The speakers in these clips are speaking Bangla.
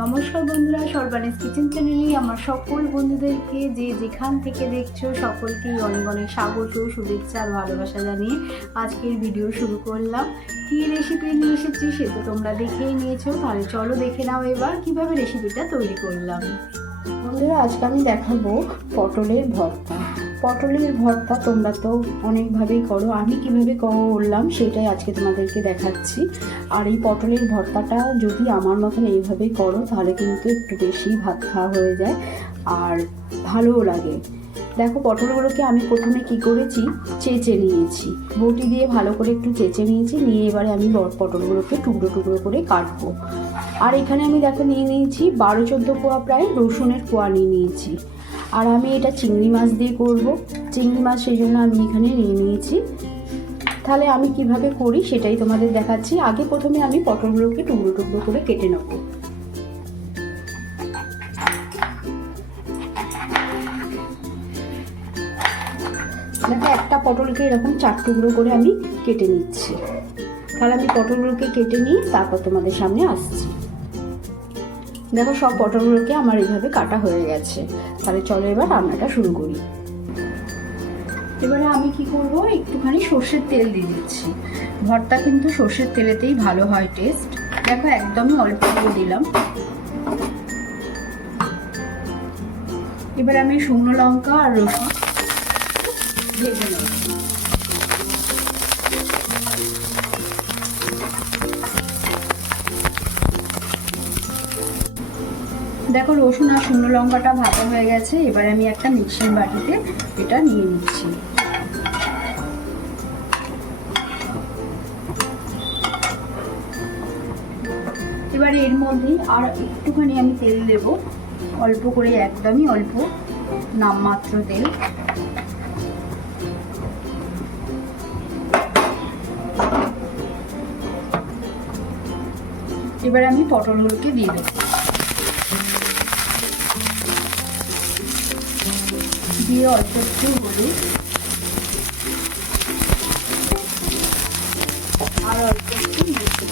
নমস্কার বন্ধুরা, সর্বানিস কিচেন চ্যানেলে আমার সকল বন্ধুদেরকে যে যেখান থেকে দেখছ সকলকেই অনেক অনেক স্বাগত, শুভেচ্ছা আর ভালোবাসা জানিয়ে আজকের ভিডিও শুরু করলাম। কী রেসিপি নিয়ে এসেছি সে তো তোমরা দেখেই নিয়েছো, তাহলে চলো দেখে নাও এবার কীভাবে রেসিপিটা তৈরি করলাম। বন্ধুরা, আজকে আমি দেখাবো পটলের ভর্তা। পটলের ভর্তা তোমরা তো অনেকভাবেই করো। আমি কীভাবে করলাম সেটাই আজকে তোমাদেরকে দেখাচ্ছি। আর এই পটলের ভর্তাটা যদি আমার মতন এইভাবেই করো, তাহলে কিন্তু একটু বেশি ভাত খাওয়া হয়ে যায় আর ভালোও লাগে। দেখো, পটলগুলোকে আমি প্রথমে কি করেছি? চেঁচে নিয়েছি। বটি দিয়ে ভালো করে একটু চেঁচে নিয়েছি, নিয়ে এবারে আমি পটলগুলোকে টুকরো টুকরো করে কাটবো। আর এখানে আমি দেখো নিয়ে নিয়েছি বারো চোদ্দ কোয়া প্রায় রসুনের কোয়া নিয়ে নিয়েছি। আর আমি এটা চিংড়ি মাছ দিয়ে করব। চিংড়ি মাছ সেই জন্য আমি এখানে নিয়ে নিয়েছি। তাহলে আমি কীভাবে করি সেটাই তোমাদের দেখাচ্ছি। আগে প্রথমে আমি পটলগুলোকে টুকরো টুকরো করে কেটে নেব। দেখো, একটা পটলকে এরকম চার টুকরো করে আমি কেটে নিচ্ছি। তাহলে আমি পটলগুলোকে কেটে নিয়ে তারপর তোমাদের সামনে আসছি। দেখো, সব পটলগুলোকে আমার এইভাবে কাটা হয়ে গেছে। তাহলে চলো এবার রান্নাটা শুরু করি। এবারে আমি কি করব? একটুখানি সর্ষের তেল দিয়ে দিচ্ছি। ভর্তা কিন্তু সর্ষের তেলেতেই ভালো হয় টেস্ট দেখো, একদমই অল্প দিয়ে দিলাম। এবার আমি শুকনো লঙ্কা আর রসুন ভেজে নেব দেখো রসুন আর শুকনো লঙ্কাটা ভাজা হয়ে গেছে, এবার আমি একটা মিক্সির বাটিতে এটা নিয়ে নিচ্ছি। এবার এর মধ্যে আর একটুখানি আমি তেল দেব, অল্প করে, একদমই অল্প নামমাত্র তেল। এবার আমি পটলগুলোকে দিয়ে দেবো। দিয়ে অল্প একটু হলুদ। আর অল্প একটু মিষ্টি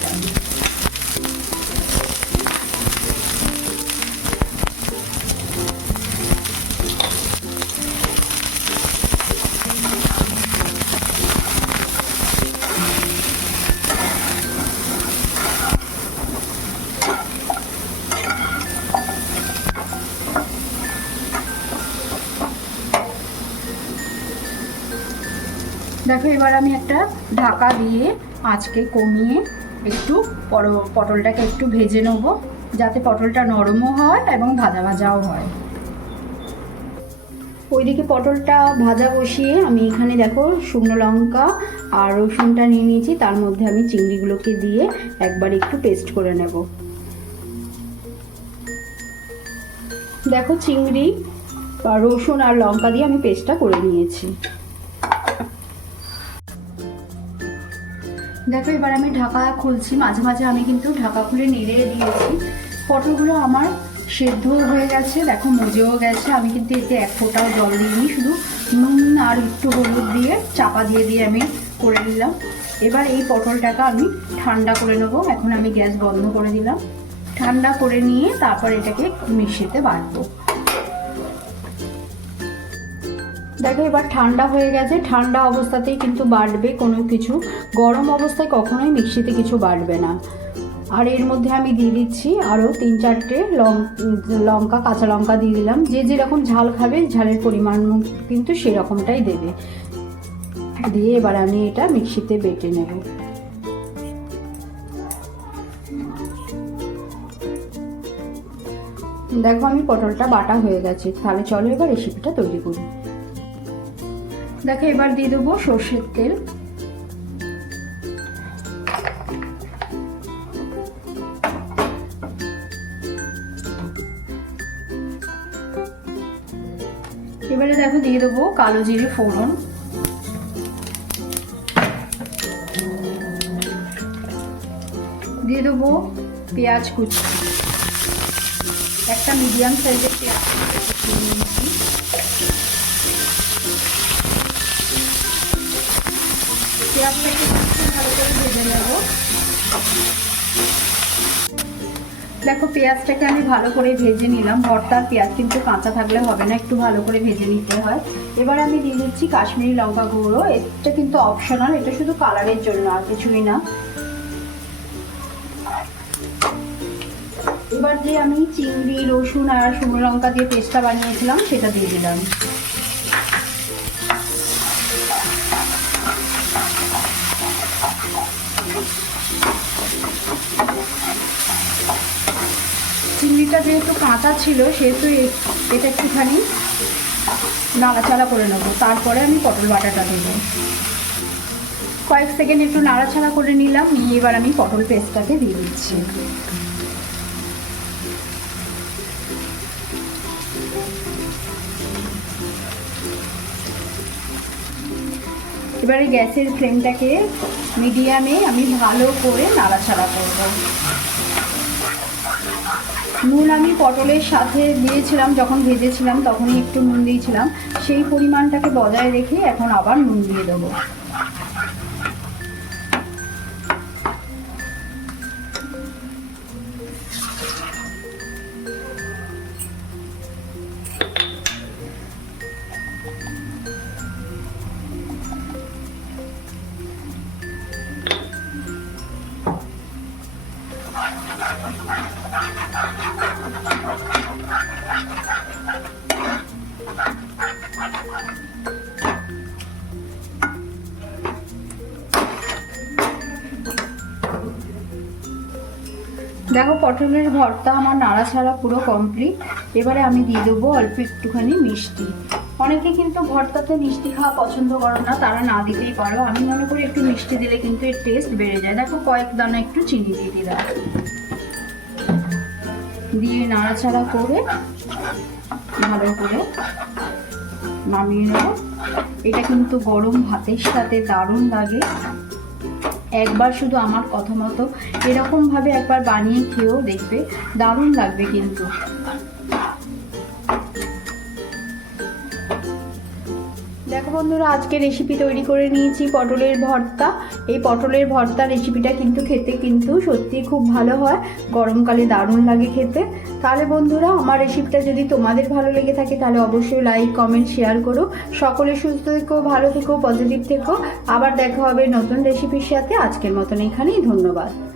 দেখো, এবার আমি একটা ঢাকা দিয়ে আজকে কমিয়ে একটু পটলটাকে একটু ভেজে নেব, যাতে পটলটা নরমও হয় এবং ভাজা ভাজাও হয়। ওইদিকে পটলটা ভাজা বসিয়ে আমি এখানে দেখো, শুকনো লঙ্কা আর রসুনটা নিয়ে নিয়েছি, তার মধ্যে আমি চিংড়িগুলোকে দিয়ে একবার একটু পেস্ট করে নেব। দেখো, চিংড়ি রসুন আর লঙ্কা দিয়ে আমি পেস্টটা করে নিয়েছি। দেখো, এবার আমি ঢাকা খুলছি। মাঝে মাঝে আমি কিন্তু ঢাকা খুলে নেড়ে দিয়েছি। পটলগুলো আমার সেদ্ধ হয়ে গেছে, দেখো মজেও গেছে। আমি কিন্তু এতে এক ফোঁটাও জল দিইনি, শুধু নুন আর একটু হলুদ দিয়ে চাপা দিয়ে দিয়ে আমি করে নিলাম। এবার এই পটলটাকে আমি ঠান্ডা করে নেব। এখন আমি গ্যাস বন্ধ করে দিলাম। ঠান্ডা করে নিয়ে তারপর এটাকে মিক্সিতে বাটবো। দেখো, এবার ঠান্ডা হয়ে গেছে। ঠান্ডা অবস্থাতেই কিন্তু বাটবে কোনো কিছু। গরম অবস্থায় কখনোই মিক্সিতে কিছু বাটবে না। আর এর মধ্যে আমি দিয়ে দিচ্ছি আরও তিন চারটে লং- লঙ্কা, কাঁচা লঙ্কা দিয়ে দিলাম। যে যেরকম ঝাল খাবে, ঝালের পরিমাণ কিন্তু সেরকমটাই দেবে। দিয়ে এবার আমি এটা মিক্সিতে বেটে নেব। দেখো, আমি পটলটা বাটা হয়ে গেছে। তাহলে চলো এবার রেসিপিটা তৈরি করি। দেখো, এবার দিয়ে দেবো সর্ষের তেল। এবারে দেখো, দিয়ে দেবো কালো জিরে ফোড়ন। দিয়ে দেবো পেঁয়াজ কুচি। একটা মিডিয়াম সাইজের পেঁয়াজ দেখো, পেঁয়াজটাকে আমি ভালো করে ভেজে নিলাম। ভর্তার পেঁয়াজ কিন্তু কাঁচা থাকলে হবে না, একটু ভালো করে ভেজে নিতে হয়। এবার আমি দিয়ে দিচ্ছি কাশ্মীরি লঙ্কা গুঁড়ো। এটা কিন্তু অপশনাল এটা শুধু কালারের জন্য আর কিছুই না। এবার যে আমি চিংড়ি, রসুন আর শুকনো লঙ্কা দিয়ে পেস্টটা বানিয়েছিলাম, সেটা দিয়ে দিলাম। চিংড়িটা যেহেতু কাঁচা ছিল, সেহেতু এটা একটুখানি নাড়াচাড়া করে নেব। তারপরে আমি পটল বাটাটা দেবো। কয়েক সেকেন্ড একটু নাড়াচাড়া করে নিলাম, নিয়ে এবার আমি পটল পেস্টটাকে দিয়ে দিচ্ছি। এবারে গ্যাসের ফ্লেমটাকে মিডিয়ামে আমি ভালো করে নাড়াচাড়া করব। নুন আমি পটলের সাথে দিয়েছিলাম, যখন ভেজেছিলাম, তখনই একটু নুন দিয়েছিলাম। সেই পরিমাণটাকে বজায় রেখে এখন আবার নুন দিয়ে দেবো। দেখো, পটলের ভর্তা আমার নাড়াছাড়া পুরো কমপ্লিট এবারে আমি দিয়ে দেবো অল্প একটুখানি মিষ্টি। অনেকে কিন্তু ভর্তাতে মিষ্টি খাওয়া পছন্দ করো না, তারা না দিতেই পারো। আমি মনে করি একটু মিষ্টি দিলে কিন্তু এর টেস্ট বেড়ে যায়। দেখো, কয়েক দানা একটু চিনি দিয়ে দিলাম। দিয়ে নাড়াচাড়া করে ভালো করে নামিয়ে নেব। এটা কিন্তু গরম ভাতের সাথে দারুণ লাগে। একবার শুধু আমার কথা মতো এরকমভাবে একবার বানিয়ে খেয়েও দেখবে দারুণ লাগবে কিন্তু। দেখো বন্ধুরা, আজকে রেসিপি তৈরি করে নিয়েছি পটলের ভর্তা। এই পটলের ভর্তা রেসিপিটা কিন্তু খেতে কিন্তু সত্যি খুব ভালো হয়। গরমকালে দারুণ লাগে খেতে। তাহলে বন্ধুরা, আমার রেসিপিটা যদি তোমাদের ভালো লেগে থাকে, তাহলে অবশ্যই লাইক কমেন্ট শেয়ার করো। সকলে সুস্থ থেকো, ভালো থেকো পজিটিভ থেকো। আবার দেখা হবে নতুন রেসিপির সাথে। আজকের মতন এখানেই, ধন্যবাদ।